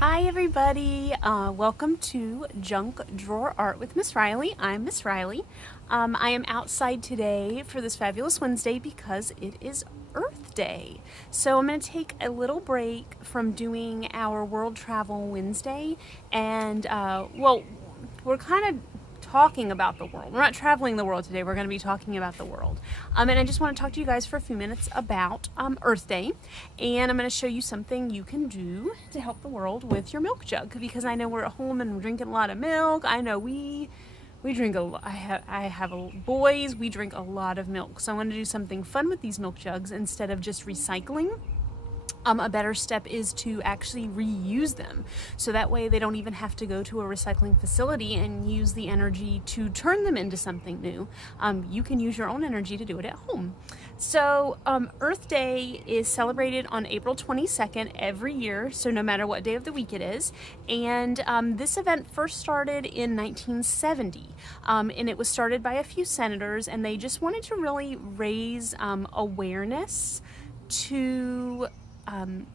Hi everybody, welcome to Junk Drawer Art with Miss Riley. I'm Miss Riley. I am outside today for this fabulous Wednesday because it is Earth Day. So I'm going to take a little break from doing our World Travel Wednesday and we're kind of talking about the world. We're not traveling the world today. We're going to be talking about the world. And I just want to talk to you guys for a few minutes about Earth Day. And I'm going to show you something you can do to help the world with your milk jug. Because I know we're at home and we're drinking a lot of milk. I know we drink a lot. I have boys. We drink a lot of milk. So I want to do something fun with these milk jugs instead of just recycling. A better step is to actually reuse them. So that way they don't even have to go to a recycling facility and use the energy to turn them into something new. You can use your own energy to do it at home. So Earth Day is celebrated on April 22nd every year, so no matter what day of the week it is. And this event first started in 1970, and it was started by a few senators, and they just wanted to really raise awareness to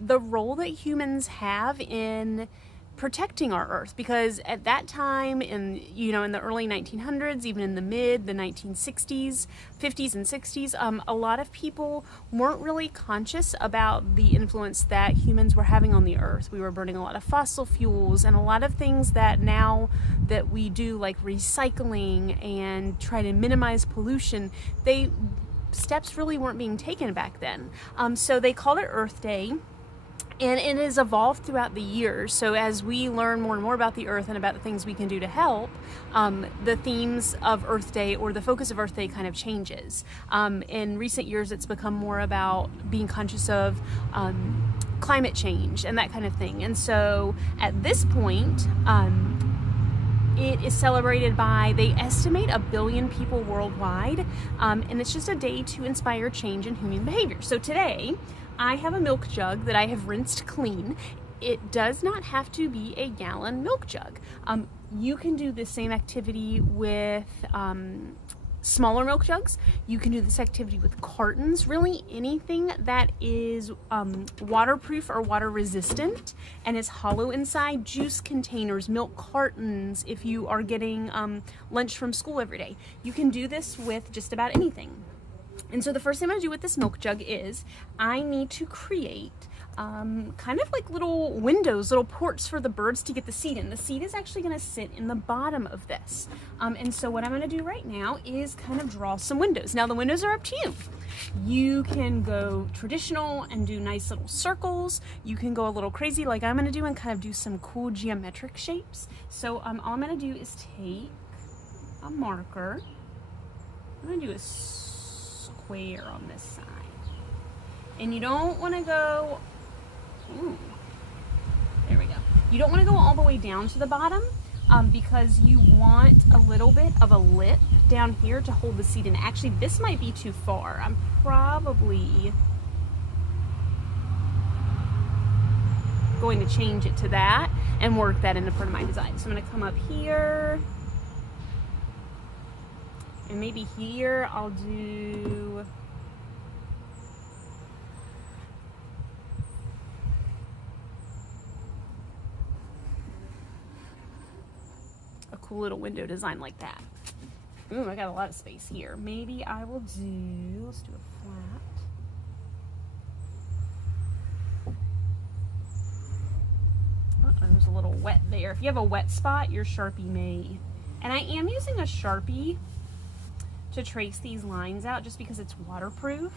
the role that humans have in protecting our earth, because at that time in the early 1900s, even in the 1960s, 50s and 60s, a lot of people weren't really conscious about the influence that humans were having on the earth. We were burning a lot of fossil fuels and a lot of things that now that we do, like recycling and try to minimize pollution, steps really weren't being taken back then. So they called it Earth Day, and it has evolved throughout the years. So as we learn more and more about the earth and about the things we can do to help, the themes of Earth Day, or the focus of Earth Day, kind of changes. In recent years, it's become more about being conscious of climate change and that kind of thing. And so at this point, it is celebrated by, they estimate, 1 billion people worldwide, and it's just a day to inspire change in human behavior. So today, I have a milk jug that I have rinsed clean. It does not have to be a gallon milk jug. You can do the same activity with smaller milk jugs. You can do this activity with cartons, really anything that is waterproof or water resistant and is hollow inside. Juice containers, milk cartons, if you are getting lunch from school every day. You can do this with just about anything. And so the first thing I'm going to do with this milk jug is I need to create kind of like little windows, little ports for the birds to get the seed in. The seed is actually going to sit in the bottom of this. And so what I'm going to do right now is kind of draw some windows. Now the windows are up to you. You can go traditional and do nice little circles. You can go a little crazy like I'm going to do and kind of do some cool geometric shapes. So all I'm going to do is take a marker. I'm going to do a square on this side. And you don't want to go, there we go. You don't want to go all the way down to the bottom because you want a little bit of a lip down here to hold the seed in. Actually, this might be too far. I'm probably going to change it to that and work that into part of my design. So I'm going to come up here, and maybe here I'll do a cool little window design like that. Ooh, I got a lot of space here. Maybe I will do, let's do a flat. There's a little wet there. If you have a wet spot, your Sharpie may. And I am using a Sharpie to trace these lines out just because it's waterproof.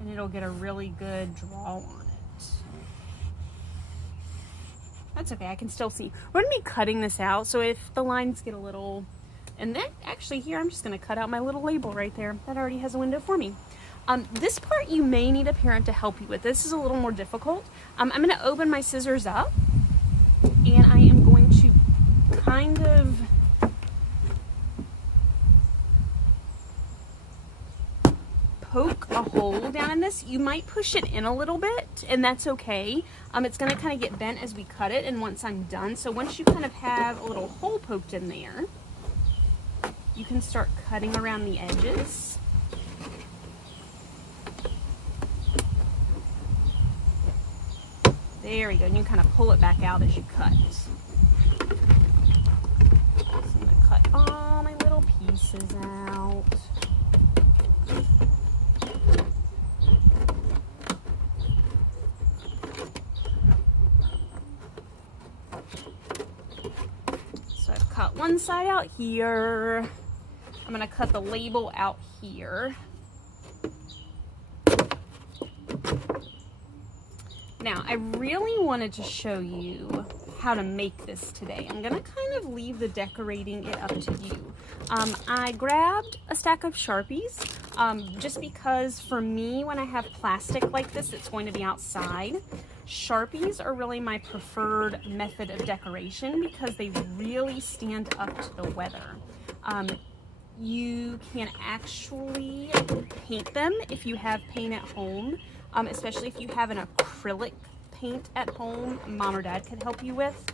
And it'll get a really good draw on it. That's okay, I can still see. We're gonna be cutting this out, so if the lines get a little, and then actually here, I'm just gonna cut out my little label right there. That already has a window for me. This part you may need a parent to help you with. This is a little more difficult. I'm gonna open my scissors up, and I am going to kind of poke a hole down in this. You might push it in a little bit, and that's okay. It's going to kind of get bent as we cut it, and once I'm done. So once you kind of have a little hole poked in there, you can start cutting around the edges. There we go. And you kind of pull it back out as you cut. So I'm going to cut all my little pieces out. So I've cut one side out here. I'm going to cut the label out here. Now, I really wanted to show you how to make this today. I'm gonna kind of leave the decorating it up to you. I grabbed a stack of Sharpies, just because for me, when I have plastic like this, it's going to be outside. Sharpies are really my preferred method of decoration because they really stand up to the weather. You can actually paint them if you have paint at home. Especially if you have an acrylic paint at home, mom or dad could help you with,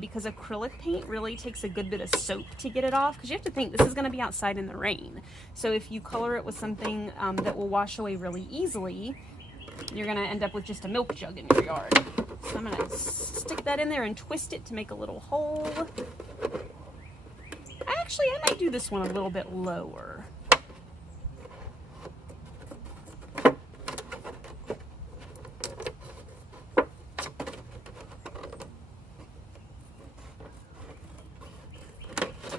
because acrylic paint really takes a good bit of soap to get it off, because you have to think this is going to be outside in the rain. So if you color it with something that will wash away really easily, you're going to end up with just a milk jug in your yard. So I'm going to stick that in there and twist it to make a little hole. Actually, I might do this one a little bit lower.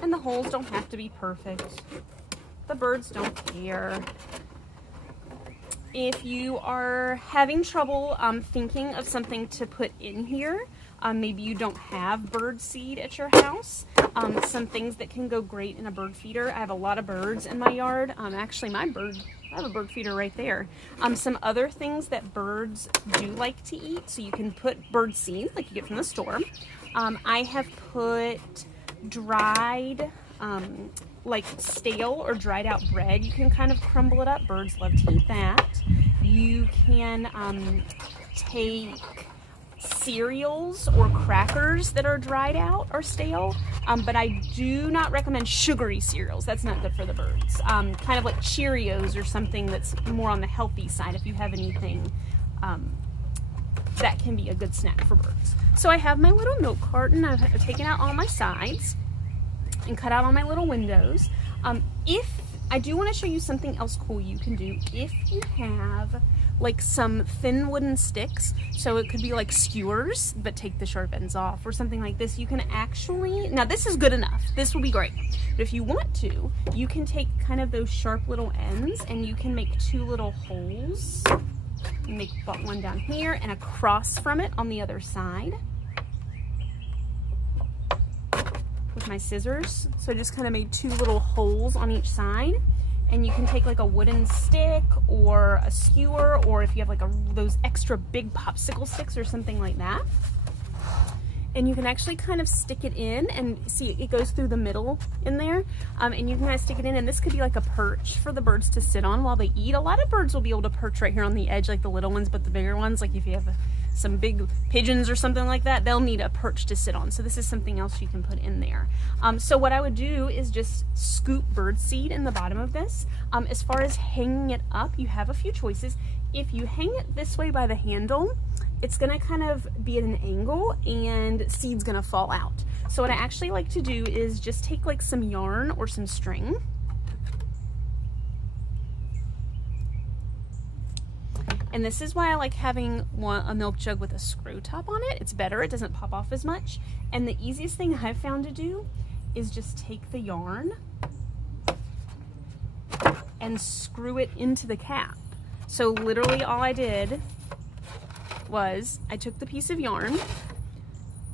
And the holes don't have to be perfect. The birds don't care. If you are having trouble thinking of something to put in here, maybe you don't have bird seed at your house, some things that can go great in a bird feeder. I have a lot of birds in my yard. Actually, I have a bird feeder right there. Some other things that birds do like to eat, so you can put bird seed like you get from the store. I have put dried, like stale or dried out bread. You can kind of crumble it up. Birds love to eat that. You can take cereals or crackers that are dried out or stale, but I do not recommend sugary cereals. That's not good for the birds. Kind of like Cheerios or something that's more on the healthy side if you have anything that can be a good snack for birds. So I have my little milk carton. I've taken out all my sides and cut out all my little windows. If I do want to show you something else cool you can do if you have like some thin wooden sticks, so it could be like skewers but take the sharp ends off or something like this. You can actually, now this is good enough, this will be great, but if you want to, you can take kind of those sharp little ends and you can make two little holes. You make one down here and across from it on the other side with my scissors. So I just kind of made two little holes on each side, and you can take like a wooden stick or a skewer, or if you have like those extra big popsicle sticks or something like that, and you can actually kind of stick it in, and see it goes through the middle in there, and you can kind of stick it in, and this could be like a perch for the birds to sit on while they eat. A lot of birds will be able to perch right here on the edge, like the little ones, but the bigger ones, like if you have some big pigeons or something like that, they'll need a perch to sit on. So this is something else you can put in there. So what I would do is just scoop bird seed in the bottom of this. As far as hanging it up, you have a few choices. If you hang it this way by the handle, it's gonna kind of be at an angle and seed's gonna fall out. So what I actually like to do is just take like some yarn or some string, and this is why I like having a milk jug with a screw top on it. It's better, it doesn't pop off as much. And the easiest thing I've found to do is just take the yarn and screw it into the cap. So literally all I did was I took the piece of yarn,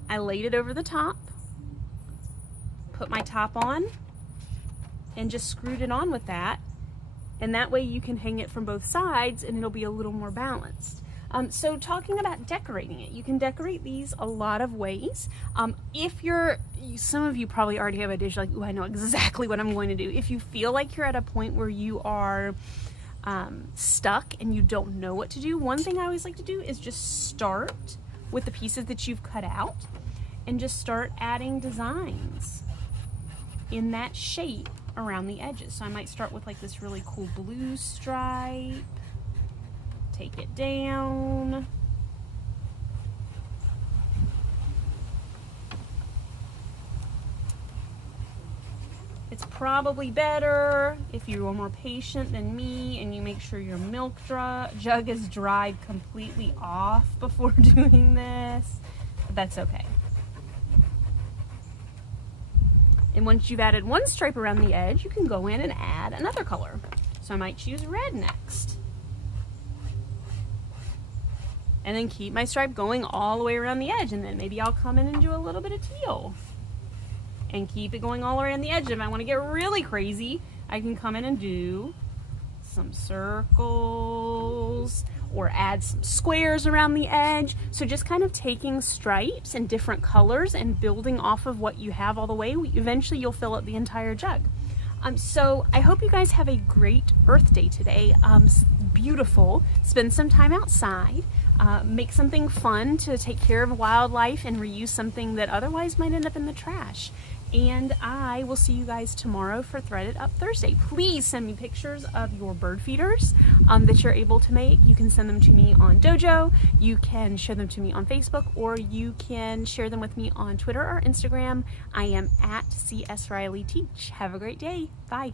I laid it over the top, put my top on, and just screwed it on with that. And that way you can hang it from both sides and it'll be a little more balanced. So talking about decorating it, you can decorate these a lot of ways. Some of you probably already have ideas, like, ooh, I know exactly what I'm going to do. If you feel like you're at a point where you are stuck and you don't know what to do, one thing I always like to do is just start with the pieces that you've cut out and just start adding designs in that shape around the edges. So I might start with like this really cool blue stripe, take it down, It's probably better if you are more patient than me and you make sure your milk jug is dried completely off before doing this, but that's okay. And once you've added one stripe around the edge, you can go in and add another color. So I might choose red next. And then keep my stripe going all the way around the edge, and then maybe I'll come in and do a little bit of teal. And keep it going all around the edge. If I want to get really crazy, I can come in and do some circles or add some squares around the edge. So just kind of taking stripes and different colors and building off of what you have all the way. Eventually you'll fill up the entire jug. So I hope you guys have a great Earth Day today. Beautiful. Spend some time outside. Make something fun to take care of wildlife and reuse something that otherwise might end up in the trash. And I will see you guys tomorrow for Threaded Up Thursday. Please send me pictures of your bird feeders that you're able to make. You can send them to me on Dojo, you can share them to me on Facebook, or you can share them with me on Twitter or Instagram. I am at CS Riley Teach. Have a great day. Bye.